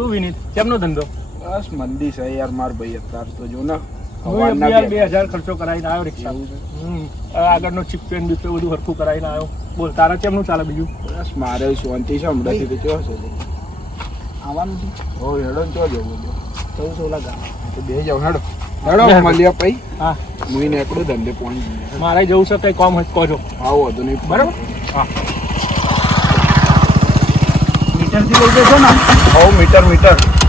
શું વિનીત કેમનો ધંધો? બસ મંદી છે યાર માર ભાઈ અત્યારે તો જો ને બે હજાર ખર્ચો કરાવીને આવ્યો રિક્ષા. છે? આગળનો ચીપ પેન બીપ બધું હરખું કરાવીને આવ્યો. બોલ તારા કેમનું ચાલે બીજું? બસ મારે શાંતિ છે હમણાંથી તો કેવો છે આવવાનું છે? હો હેડો ને તો જવું જો જવું છે ઓલા ગામ તો બે જાવ હેડો. હેડો મળીએ પઈ હા. હું એકડું ધંધે પહોંચી મારે જવું છે કઈ કામ કહો આવો તો નહીં. બરાબર? હા. મીટરથી બોલતો છો ને હો મીટર મીટર.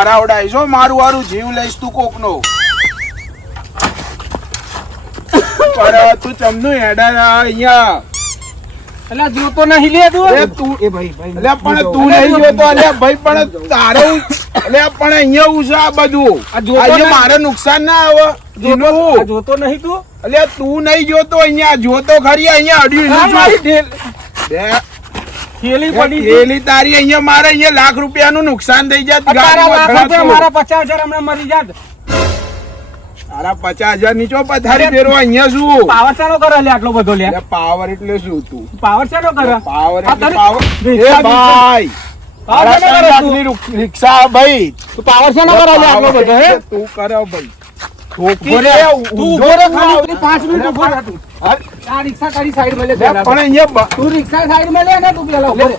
મરાવડાઈશ હો મારું વારું જીવ લઈશ તું કોકનો. પર તું ચમનું હેડા અહીંયા. જોતો નહીં લે તું. તું એ ભાઈ ભાઈ અલ્યા પણ તું નહીં જોતો અલ્યા ભાઈ પણ તારે અલ્યા પણ અહીંયા હું છે આ બધું. આ જોતો મારે નુકસાન ના આવે. જીનું જોતો નહીં તું. અલ્યા તું નહીં જોતો અહીંયા જોતો ખરી અહીંયા અડ્યું થેલી પડી થેલી તારી અહીંયા મારે અહીંયા લાખ રૂપિયાનું નુકસાન થઈ જાત. મારા પચાસ હજાર હમણાં મરી જાત. તારા પચાસ હજાર નીચો પથારી ફેરવો અહીંયા શું? પાવર કરે લે આટલો બધો લે? પાવર એટલે શું તું? પાવર કરે? પાવર એટલે પાવર એ ભાઈ રિક્ષા ભાઈ. તું પાવર આટલો બધો હે? તું કરે ભાઈ. ઠોકી ઊભો રે. તું ઊભો રે ખાલી પાંચ મિનિટ ઊભો રહે તું. આ રિક્ષા તારી સાઈડમાં લે લે, પહેલા. પણ અહીંયા તું રિક્ષા સાઈડમાં ને તું પેલા ઊભો રે.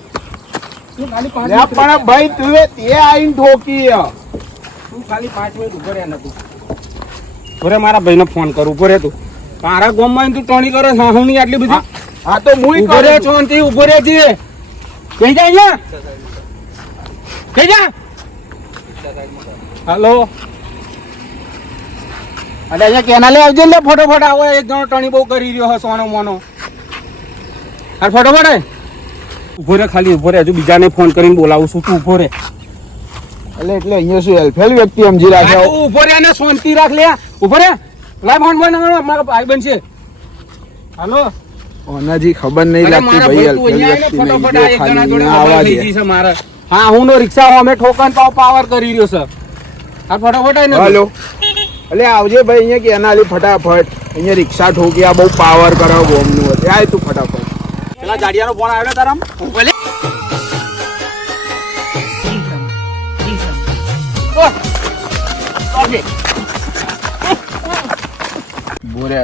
તું ખાલી પાંચ લે, મિનિટ પણ ભાઈ તું તે આઈને ઠોકી તું ખાલી પાંચ મિનિટ ઊભો રહે ને તું મારા ભાઈને ફોન કરું ઊભો રે તું. તારા ગામમાં તું ટોણી કરે સાહુની આટલી બધી? હા. તો હું ઊભો રે છું. ચોંતી ઊભો રે છે કઈ જા અહીંયા? કઈ જા. હાલો. અરે અહીંયા કેનાલે આવજે ને ફોટો ફોટો આવો એક જણો ટણી બહુ કરી રહ્યો હશે સોનો મોનો. અરે ફોટો ફોટો ઊભો રે ખાલી ઊભો રે. હજુ બીજાને ફોન કરીને બોલાવું છું તું ઊભો રે. એટલે એટલે અહીંયા શું હેલ્પેલ વ્યક્તિ સમજી રાખે. ઊભો રે અને શાંતિ રાખ લે. ઊભો રે. લાય ફોન ફોન મારા ભાઈ બન છે હાલો. ઓનાજી ખબર નહીં લાગતી ભાઈ ખાલી આવા દે. મારે. હા હું નો રિક્ષા અમે ઠોકન પાવ પાવર કરી રહ્યો છે. આ ફટાફટ આવીને હલો. એટલે આવજે ભાઈ અહીંયા કે એના લી ફટાફટ. અહીંયા રિક્ષા ઠોકી આ બહુ પાવર કરો બોમનું. હતું આય તું ફટાફટ. પેલા જાડિયાનો ફોન આવ્યો તારામ? ભલે. બોરે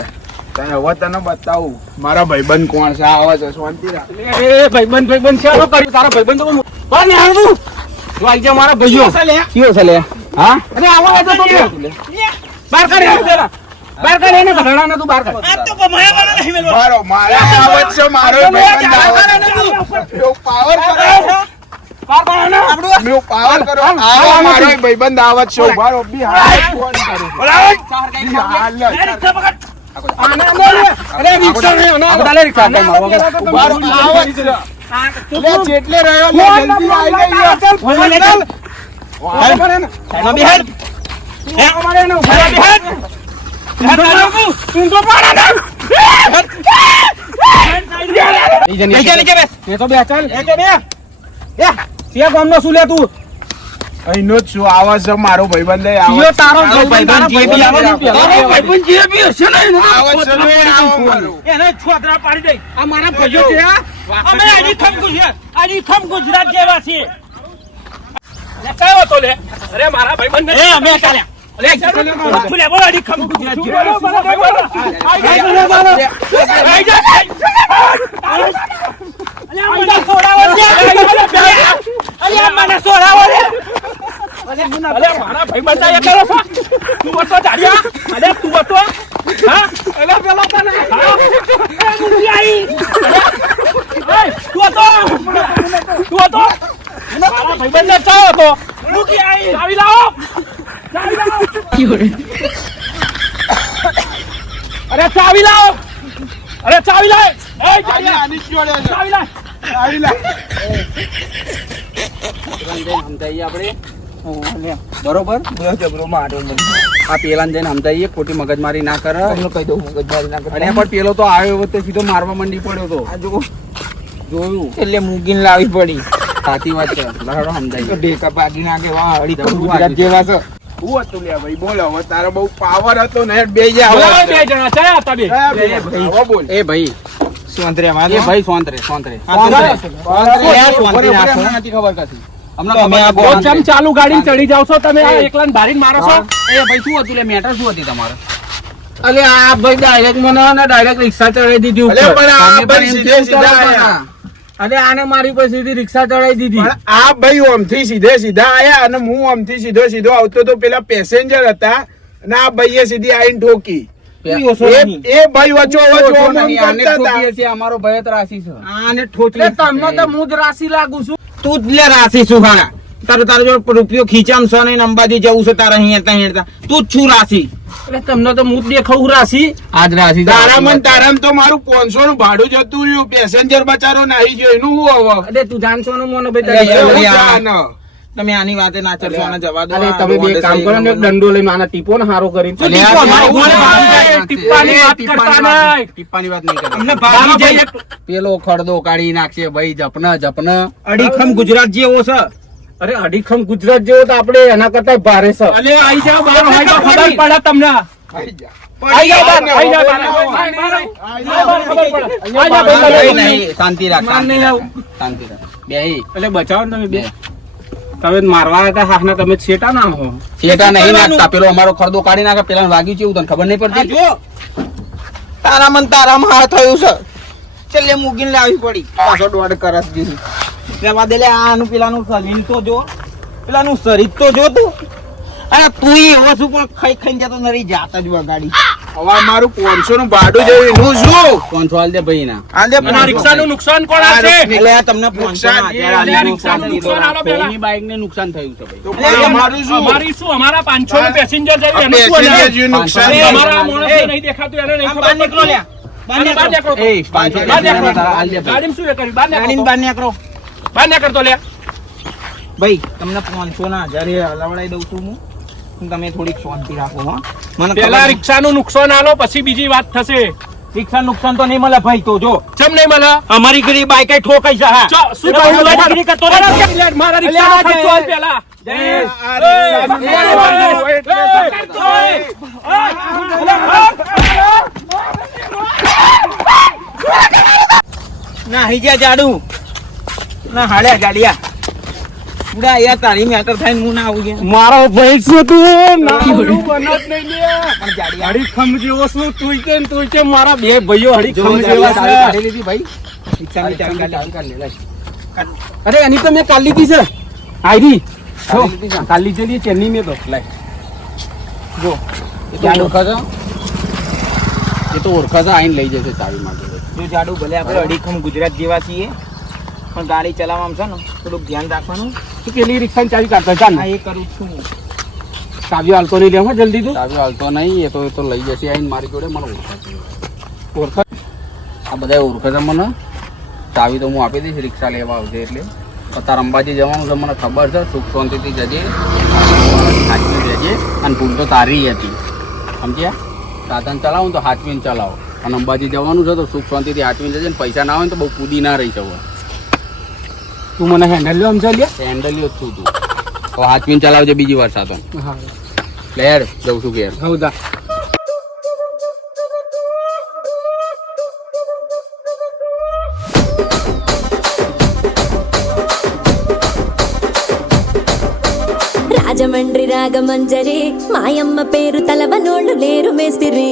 તને હવે તને બતાવું. મારા ભાઈબંધ કોણ છે? આવા છે શાંતિ રાખ. એ ભાઈબંધ ભાઈબંધ છે કર્યું તારા ભાઈબંધ તો બહાર ને તું. તું આવી જા મારા ભાઈઓ. કયો છે લે? હા? અરે આવો તો તું બહાર કાઢ એને પેલા બહાર કાઢ એને ઘરડાને તું બહાર કાઢ. આ મારો મારા આવે જ છે મારો ભાઈબંધ આવત છે. એવો પાવર કરો બહાર કાઢ એને એવો પાવર કરો. આવો મારો ભાઈબંધ આવે છે. ઊભા બી હાલ. ફોન કરું. બી હાલ જ. આને અરે રિક્ષા રે આને અંદર રિક્ષા અંદર મારો વગર. ઊભા રહો. આવે. જ છે. લે, જેટલે રહ્યો લે, જલ્દી આવી ગઈ બતાવો, ફોન લે, ચાલ. હાલ. ઊભા મારો ભાઈબંધ એ આવે ઈયો છે. તારો ભાઈબંધ, જે બી આવે આવે ને, ને, ભાઈબંધ જે બી હશે ને એનું આવે છે ને, એ આવે મારું. એને છોતરા પાડી દઈ આ મારા ભાઈઓ છે આ અમે અડીખમ ગુજરાત ગુજરાત જેવા છીએ અમે તું તું તું હતો તું હતો મારા ભાઈબંધ ને ચાયો હતો મૂકી આવી ચાવી લાવો ચાવી લાવો અરે ચાવી લાવો. અરે ચાવી લાવ. એ આની જોડે. ચાવી લાવ. આવી લા. સમજાઈએ આપણે બરોબર આ પેલા જઈને સમજાઈએ ખોટી મગજમારી ના કરે. અને પણ પેલો તો આવ્યો વખતે સીધો મારવા મંડી પડ્યો તો. જોયું? એટલે મૂકીને લાવી પડી. સાચી વાત છે. લડો નાખે વાહ હળી. જેવા છે. હતું લે ભાઈ બોલો હવે તારો બહુ પાવર હતો ને બે બે જણા હતા બે. બોલ એ ભાઈ ભાઈ નથી ખબર કશી. ચાલુ ગાડી ચડી જાવ છો તમે એકલા ભારી મારો છો? એ ભાઈ શું હતું લે? મેટર શું હતી તમારે? અલે આ ભાઈ ડાયરેક્ટ મને ડાયરેક્ટ રિક્ષા ચડાવી દીધી ઉપર. પણ આ ભાઈ સીધે સીધા અલે આને મારી પાસે રિક્ષા ચડાવી દીધી. આ ભાઈ ઓમથી સીધે સીધા આયા અને હું ઓમથી સીધો સીધો આવતો તો પેલા પેસેન્જર હતા અને આ ભાઈએ સીધી આઈને ઠોકી. એ એ ભાઈ છીએ, અમારો ભય રાશિ છે. આને ઠોકી તમને તો હું જ રાશિ લાગુ છું. તું જ લે રાશિ ખાના તારો તારે જો રૂપિયો ખીચામ છો ને અંબાજી જવું છે તારે અહીંયા ત્યાં હેડતા. તું જ છું રાશિ. એટલે તમને તો હું દેખાવું રાશિ. આજ રાશિ તારા મન તારામાં તો મારું પાંચસો નું ભાડું જતું રહ્યું. પેસેન્જર બચારો નાહી ગયો. એનું હું હવે? અરે તું જાણશો નું મોનો ભાઈ. તમે આની વાતે ના ચડશો અને જવા દો. અરે તમે બે કામ કરો ને દંડો લઈને આના ટીપો ને હારો કરીને અલે ટીપો આ અમારી ટીપો જોડે ભાગી ભાગી જાય. જાય. ટીપ્પાની વાત કરતા નહીં. ટીપ્પાની વાત નહીં કરતા. અમને ભાગી જાય. પેલો ખડદો કાઢી નાખશે ભાઈ જપના જપના. અડીખમ ગુજરાત જેવો છે. અરે અડીખમ ગુજરાત જેવો તો આપણે એના કરતા ભારે છે. અલે આઈ જાવ બહાર હોય તો ખબર પડે તમને. આઈ જા. આઈ જાવ બહાર, આઈ જાવ બહાર. આઈ બહાર, આઈ ખબર પડે. આઈ જાવ નહીં, નહીં, શાંતિ રાખ શાંતિ રાખ. શાંતિ રાખ. બેહી. એટલે બચાવો ને તમે બે. તમે મારવા હતા હાથના તમે છેટા ના હો. છેટા નહીં નાખતા પેલો અમારો ખરદો કાઢી નાખે પેલા વાગ્યું છે એવું તને ખબર નહીં પડતી? જો તારા મન તારામાં હાથ થયું છે. છેલ્લે મૂકીને લાવી પડી. પાછો દોઢ કરસ દીધી રેવા દે લે આનું પેલાનું શરીર તો જો. પેલાનું શરીર તો જો તું. અરે તું એવો શું પણ ખાઈ ખાઈને જતો નરી જાત જ વગાડી. હવે મારું પાંચસો નું ભાડું જેવું એનું શું? કોણ હાલ દે ભાઈ ના. હાલ દે પણ રિક્ષા નું નુકસાન કોણ આવશે એટલે આ તમને નુકસાન, બાઈક ને નુકસાન થયું છે ભાઈ? તો અમારું શું? અમારી શું? અમારા પાંચસો નું પેસેન્જર આ એનું શું? જેવું નુકસાન અમારા એ. નહીં દેખાતું એને નહીં ખબર નીકળો લ્યા. બાર નીકળો. એ પાંચસો. હાલ દે ભાઈ. ગાડીમાં શું કર્યું? ગાડીની નીકળો. બહાર ના કરતો લ્યા. ભાઈ તમને પાંચસો ના હજાર એ દઉં છું હું તમે થોડીક શાંતિ રાખો હા મને પેલા રિક્ષાનું નુકસાન આલો પછી બીજી વાત થશે રિક્ષા નુકસાન તો નહીં મળે ભાઈ તો જો ચમ નહીં મળે અમારી ઘરે બાઈક ઠોકાઈ હા શું? કરતો. અરે, મારા અલ્યા, ખર્ચો હાલ પેલા. ના હિજા જાડુ ના હાડ્યા જાડિયા ઉડા યાર તારી મેટર થાય હું ના આવું ગયા મારો ભાઈ શું તું? ના પણ પણ જાડિયા હરીખમ જેવો શું તું છે તું છે મારા બે ભાઈઓ હરીખમ જો, જેવા છે. કાઢી લીધી ભાઈ. રિક્ષાની ચાવી કાઢી. અરે એની તો મેં કાલ લીધી છે. આઈ જો કાલ લીધેલી છે. મેં તો. લાઈ જો એ તો ઓળખાતા એ તો ઓળખા આઈને લઈ જશે ચાવી માટે જો જાડુ ભલે આપણે અડીખમ ગુજરાત જેવા છીએ પણ ગાડી ચલાવવામાં છે ને થોડુંક ધ્યાન રાખવાનું. તું પેલી રિક્ષાની ચાવી કાઢતો ચાલ હા ને એ કરું છું ચાવી હાલતો નહીં લેવા જલ્દી તું. ચાવી હાલતો નહીં એ તો એ તો લઈ જશે આવીને મારી જોડે મને ઓળખા. છે. ઓળખા? આ બધા ઓળખે છે મને. ચાવી તો હું આપી દઈશ રિક્ષા લેવા આવશે એટલે. અત્યારે અંબાજી જવાનું છે મને ખબર છે સુખ શાંતિથી જજે. સાચવી જજે અને ભૂલ તો તારી હતી. સમજ્યા? સાધન ચલાવો તો હાચવીને ચલાવો. અને અંબાજી જવાનું છે તો સુખ શાંતિથી હાચવીને જજે ને પૈસા ના હોય તો બહુ કૂદી ના રહી શકો તું મને હેન્ડલ લ્યો સમજો લ્યો હેન્ડલ લ્યો જ છું તું હવે હાચવીને ચલાવજે બીજી વાર સાધન લેર જઉં છું ઘેર હવદા రాజమండ్రి రాగమంజరి మాయమ్మ పేరు తలవనోళ్ళు లేరు మేస్తిరి